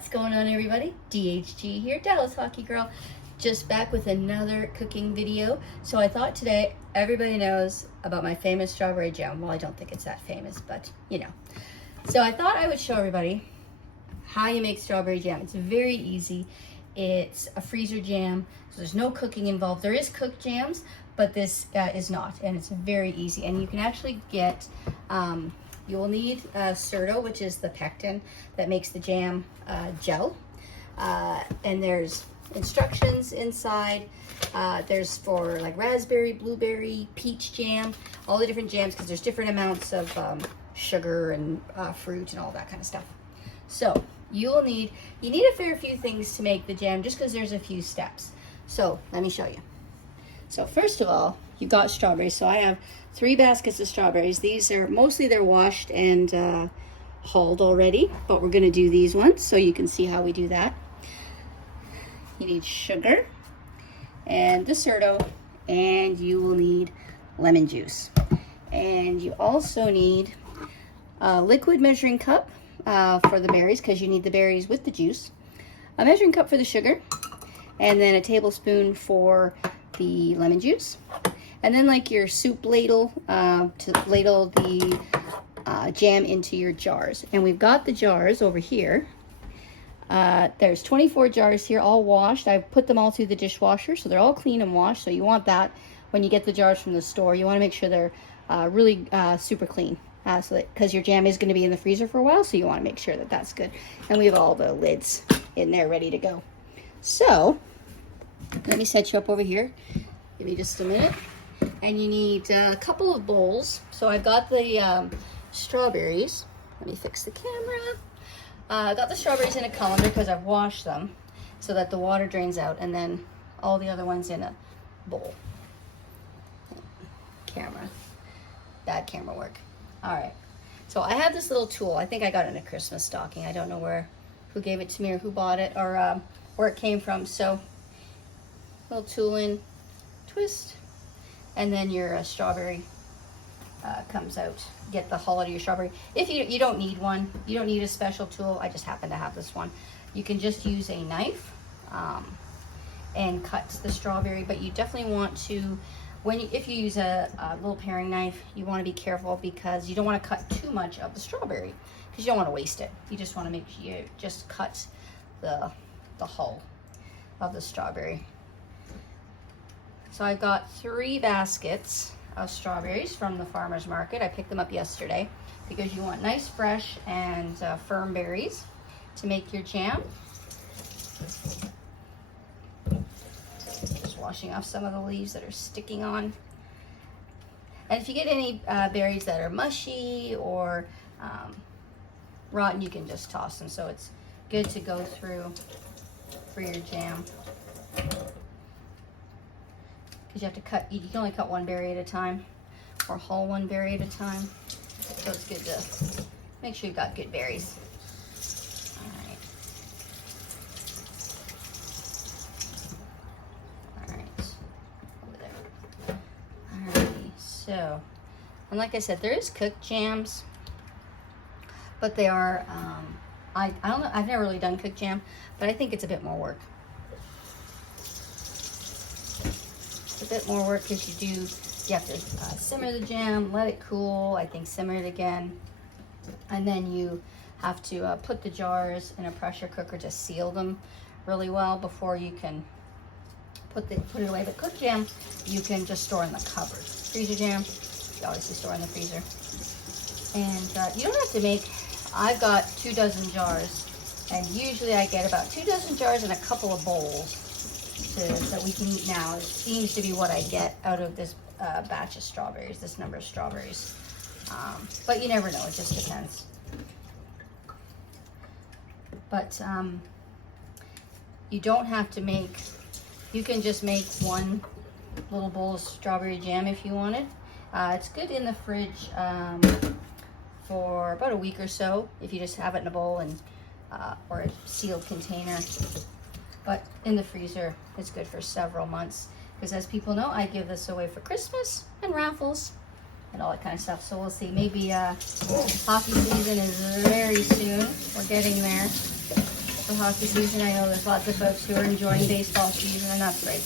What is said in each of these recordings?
What's going on, everybody? DHG here, Dallas Hockey Girl, just back with another cooking video. So I thought today everybody knows about my famous strawberry jam. Well, I don't think it's that famous, but you know. So I thought I would show everybody how you make strawberry jam. It's very easy. It's a freezer jam, so there's no cooking involved. There is cooked jams, but this is not, and it's very easy. And you can actually get, you will need Certo, which is the pectin that makes the jam gel. And there's instructions inside. There's for like raspberry, blueberry, peach jam, all the different jams, because there's different amounts of sugar and fruit and all that kind of stuff. So you need a fair few things to make the jam, just because there's a few steps. So let me show you. So first of all, you've got strawberries. So I have 3 baskets of strawberries. These are mostly, they're washed and hulled already, but we're going to do these ones so you can see how we do that. You need sugar and the Certo, and you will need lemon juice. And you also need a liquid measuring cup for the berries, because you need the berries with the juice, a measuring cup for the sugar, and then a tablespoon for the lemon juice, and then like your soup ladle to ladle the jam into your jars. And we've got the jars over here. There's 24 jars here, all washed. I've put them all through the dishwasher, so they're all clean and washed. So you want that when you get the jars from the store. You want to make sure they're really super clean, so that, because your jam is going to be in the freezer for a while, so you want to make sure that that's good. And we have all the lids in there ready to go. So let me set you up over here. Give me just a minute. And you need a couple of bowls. So I've got the strawberries. Let me fix the camera. I got the strawberries in a colander because I've washed them so that the water drains out, and then all the other ones in a bowl. Camera. Bad camera work. All right. So I have this little tool. I think I got it in a Christmas stocking. I don't know who gave it to me or who bought it or where it came from. So little tool in, twist, and then your strawberry comes out. Get the hull out of your strawberry. If you don't need one, you don't need a special tool. I just happen to have this one. You can just use a knife and cut the strawberry, but you definitely want to, if you use a little paring knife, you want to be careful, because you don't want to cut too much of the strawberry, because you don't want to waste it. You just want to make sure you just cut the hull of the strawberry. So I've got 3 baskets of strawberries from the farmer's market. I picked them up yesterday, because you want nice, fresh, and firm berries to make your jam. Just washing off some of the leaves that are sticking on. And if you get any berries that are mushy or rotten, you can just toss them. So it's good to go through for your jam. Because you have to cut, you can only cut 1 berry at a time, or hull 1 berry at a time. So it's good to make sure you've got good berries. All right, over there. Alrighty, so, and like I said, there is cooked jams, but they are, I don't know, I've never really done cooked jam, but I think it's a bit more work. A bit more work, because you have to simmer the jam, let it cool, I think simmer it again, and then you have to put the jars in a pressure cooker to seal them really well before you can put it away. But cooked jam you can just store in the cupboard. Freezer jam you obviously store in the freezer. And you don't have to make, I've got 2 dozen jars, and usually I get about 2 dozen jars and a couple of bowls that we can eat now. It seems to be what I get out of this batch of strawberries, this number of strawberries. But you never know, it just depends. But you don't have to make, you can just make 1 little bowl of strawberry jam if you wanted. It's good in the fridge for about a week or so, if you just have it in a bowl and or a sealed container. But in the freezer, it's good for several months, because as people know, I give this away for Christmas and raffles and all that kind of stuff. So we'll see. Maybe hockey season is very soon. We're getting there. for hockey season. I know there's lots of folks who are enjoying baseball season, and that's great.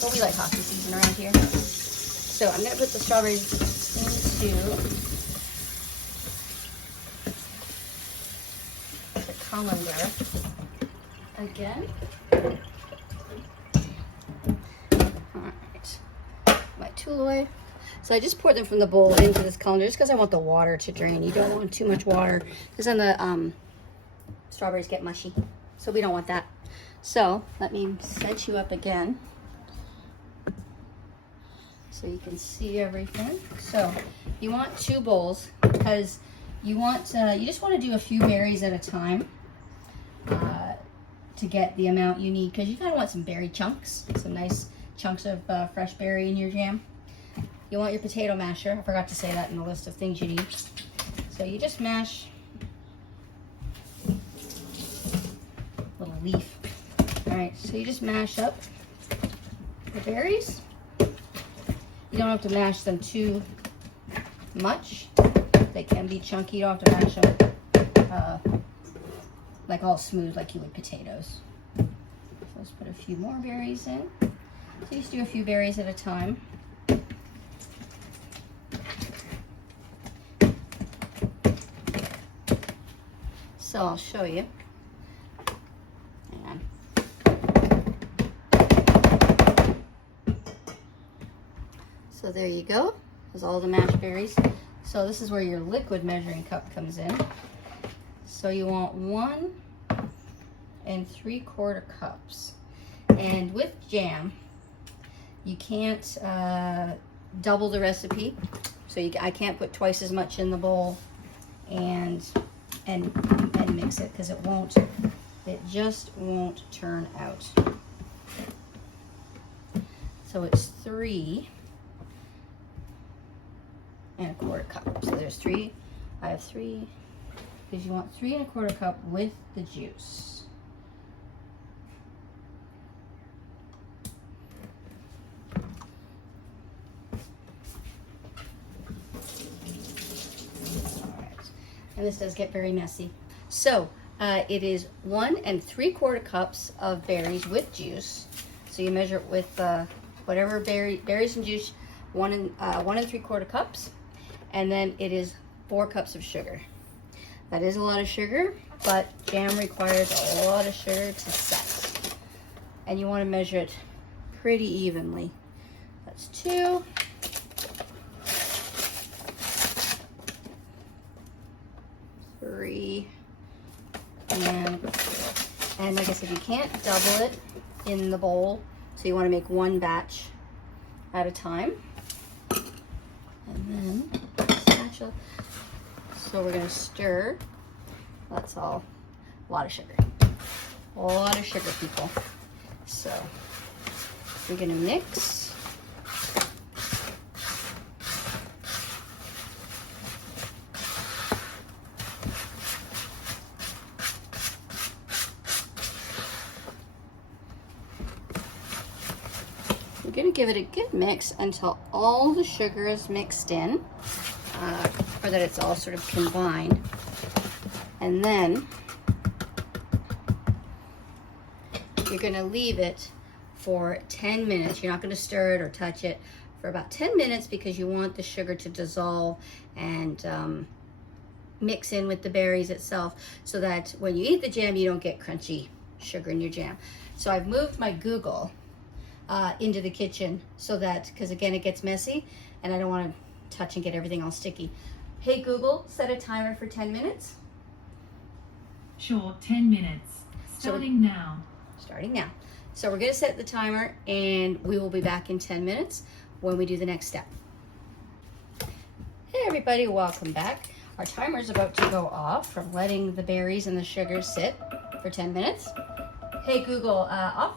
But we like hockey season around here. So I'm going to put the strawberries into the colander again. Alright, my tool. So I just poured them from the bowl into this colander just because I want the water to drain. You don't want too much water because then the strawberries get mushy. So we don't want that. So let me set you up again so you can see everything. So you want 2 bowls because you want you just want to do a few berries at a time to get the amount you need, because you kind of want some berry chunks, some nice chunks of fresh berry in your jam. You want your potato masher. I forgot to say that in the list of things you need. So you just mash a little leaf. All right, so you just mash up the berries. You don't have to mash them too much. They can be chunky. You don't have to mash them like all smooth like you would potatoes. So let's put a few more berries in. So you just do a few berries at a time. So I'll show you. Hang on. So there you go. There's all the mashed berries. So this is where your liquid measuring cup comes in. So you want 1 3/4 cups. And with jam, you can't double the recipe. So I can't put twice as much in the bowl and mix it, because it just won't turn out. So it's 3 1/4 cup. So there's 3. I have 3, because you want 3 1/4 cup with the juice. And this does get very messy. So it is 1 3/4 cups of berries with juice. So you measure it with whatever berries and juice, 1 3/4 cups. And then it is 4 cups of sugar. That is a lot of sugar, but jam requires a lot of sugar to set. And you want to measure it pretty evenly. That's 2. And like I said, you can't double it in the bowl, so you want to make 1 batch at a time. And then spatula. So we're going to stir. That's all. A lot of sugar. A lot of sugar, people. So we're going to mix. We're going to give it a good mix until all the sugar is mixed in, or that it's all sort of combined. And then you're going to leave it for 10 minutes. You're not going to stir it or touch it for about 10 minutes, because you want the sugar to dissolve and mix in with the berries itself, so that when you eat the jam, you don't get crunchy sugar in your jam. So I've moved my Google into the kitchen, so that, because again it gets messy and I don't want to touch and get everything all sticky. Hey Google, set a timer for 10 minutes. Sure, 10 minutes. Starting now. Starting now. So we're going to set the timer, and we will be back in 10 minutes when we do the next step. Hey everybody, welcome back. Our timer is about to go off from letting the berries and the sugar sit for 10 minutes. Hey Google, off.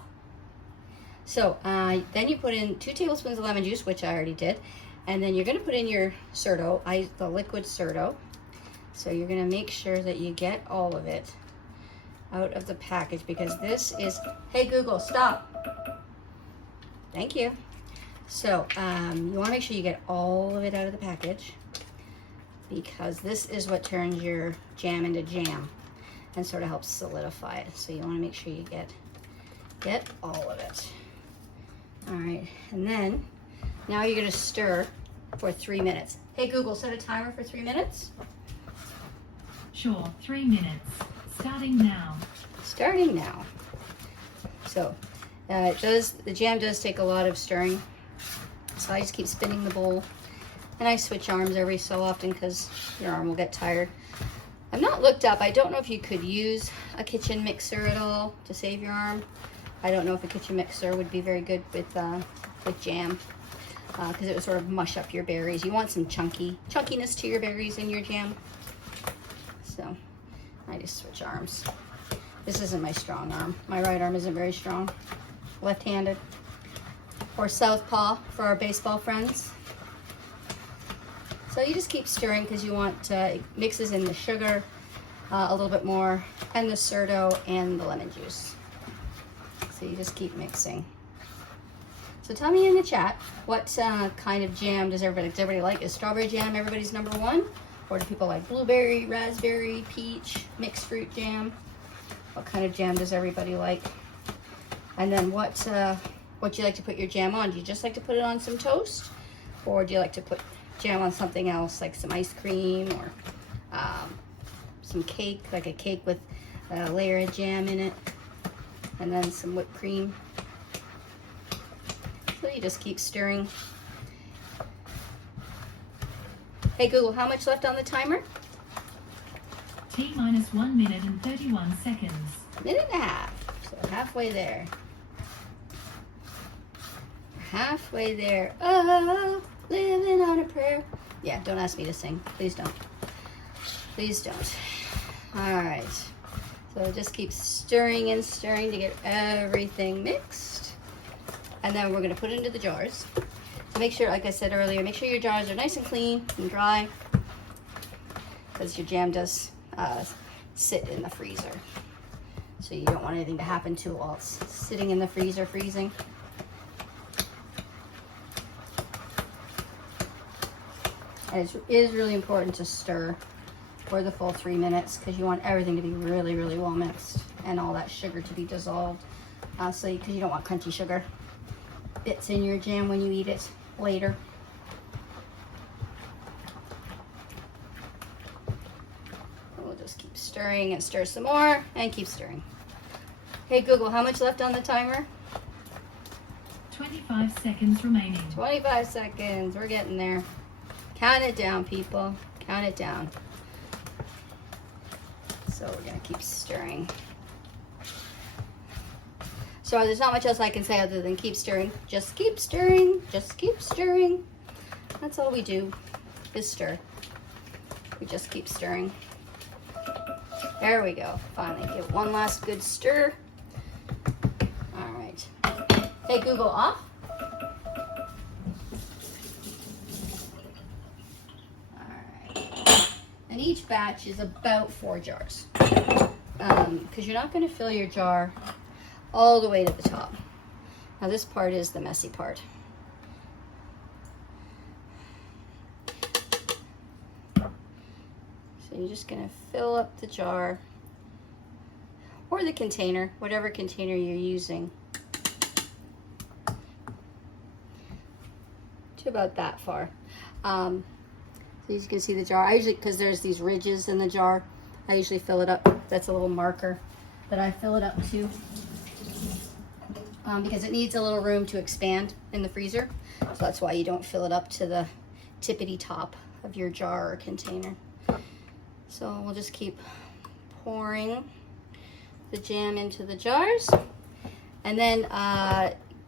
So then you put in 2 tablespoons of lemon juice, which I already did. And then you're going to put in your Certo, the Liquid Certo. So you're going to make sure that you get all of it out of the package, because this is, hey Google, stop. Thank you. So you want to make sure you get all of it out of the package, because this is what turns your jam into jam. and sort of helps solidify it. So you want to make sure you get all of it. All right, and then now you're gonna stir for 3 minutes. Hey Google, set a timer for 3 minutes. Sure, 3 minutes. Starting now. Starting now. So the jam does take a lot of stirring. So I just keep spinning the bowl, and I switch arms every so often because your arm will get tired. I've not looked up. I don't know if you could use a kitchen mixer at all to save your arm. I don't know if a kitchen mixer would be very good with jam because it would sort of mush up your berries. You want some chunkiness to your berries in your jam. So I just switch arms. This isn't my strong arm. My right arm isn't very strong. Left-handed. Or southpaw for our baseball friends. So you just keep stirring because you want it mixes in the sugar a little bit more, and the Certo and the lemon juice. So you just keep mixing. So tell me in the chat, what kind of jam does everybody like? Is strawberry jam everybody's number one? Or do people like blueberry, raspberry, peach, mixed fruit jam? What kind of jam does everybody like? And then what do you like to put your jam on? Do you just like to put it on some toast? Or do you like to put jam on something else, like some ice cream or some cake, like a cake with a layer of jam in it, and then some whipped cream? So you just keep stirring. Hey Google, how much left on the timer? T minus 1 minute and 31 seconds. Minute and a half, so halfway there. Halfway there. Oh, living on a prayer. Yeah, don't ask me to sing. Please don't. Please don't. All right. So just keep stirring and stirring to get everything mixed. And then we're going to put it into the jars. So make sure, like I said earlier, make sure your jars are nice and clean and dry, because your jam does sit in the freezer. So you don't want anything to happen to it while it's sitting in the freezer freezing. And it is really important to stir for the full 3 minutes because you want everything to be really, really well mixed and all that sugar to be dissolved. Because you don't want crunchy sugar bits in your jam when you eat it later. And we'll just keep stirring and stir some more and keep stirring. Hey Google, how much left on the timer? 25 seconds remaining. 25 seconds, we're getting there. Count it down, people. Count it down. So we're gonna keep stirring. So there's not much else I can say other than keep stirring. Just keep stirring. Just keep stirring. That's all we do, is stir. We just keep stirring. There we go. Finally, give one last good stir. All right. Hey Google, off. And each batch is about 4 jars, because you're not going to fill your jar all the way to the top. Now this part is the messy part. So you're just going to fill up the jar or the container, whatever container you're using, to about that far. So you can see the jar. I usually, because there's these ridges in the jar, I usually fill it up. That's a little marker that I fill it up to, because it needs a little room to expand in the freezer. So that's why you don't fill it up to the tippity top of your jar or container. So we'll just keep pouring the jam into the jars, and then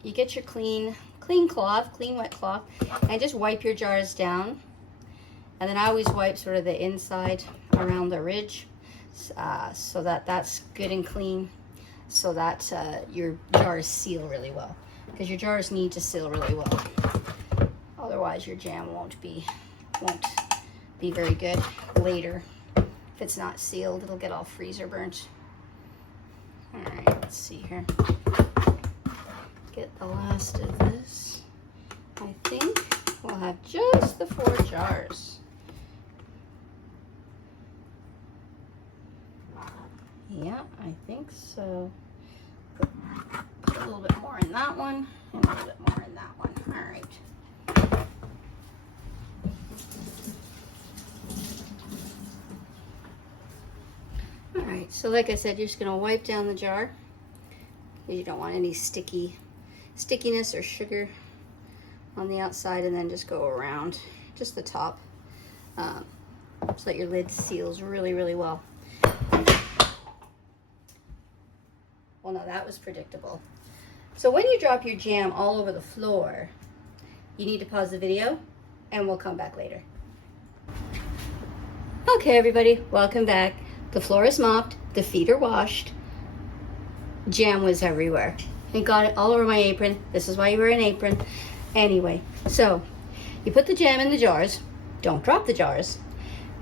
you get your clean wet cloth, and just wipe your jars down. And then I always wipe sort of the inside around the ridge, so that that's good and clean, so that your jars seal really well, because your jars need to seal really well. Otherwise your jam won't be very good later. If it's not sealed, it'll get all freezer burnt. All right, let's see here. Get the last of this. I think we'll have just the 4 jars. Yeah, I think so. Put a little bit more in that one and a little bit more in that one. All right. All right, so like I said, you're just gonna wipe down the jar. You don't want any stickiness or sugar on the outside, and then just go around just the top so that your lid seals really, really well. Well, no, that was predictable. So when you drop your jam all over the floor, you need to pause the video and we'll come back later. Okay, everybody, welcome back. The floor is mopped, the feet are washed. Jam was everywhere. It got it all over my apron. This is why you wear an apron. Anyway, so you put the jam in the jars. Don't drop the jars.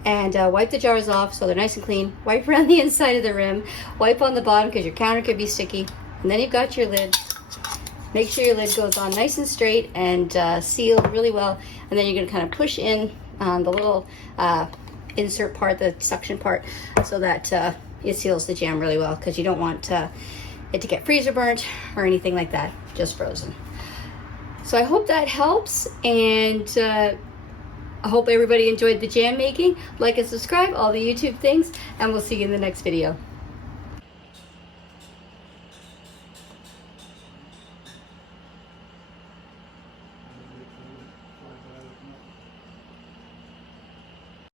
And wipe the jars off so they're nice and clean. Wipe around the inside of the rim. Wipe on the bottom because your counter could be sticky. And then you've got your lid. Make sure your lid goes on nice and straight and sealed really well. And then you're going to kind of push in on the little insert part, the suction part, so that it seals the jam really well, because you don't want it to get freezer burnt or anything like that, just frozen. So I hope that helps, and I hope everybody enjoyed the jam making. Like and subscribe, all the YouTube things, and we'll see you in the next video.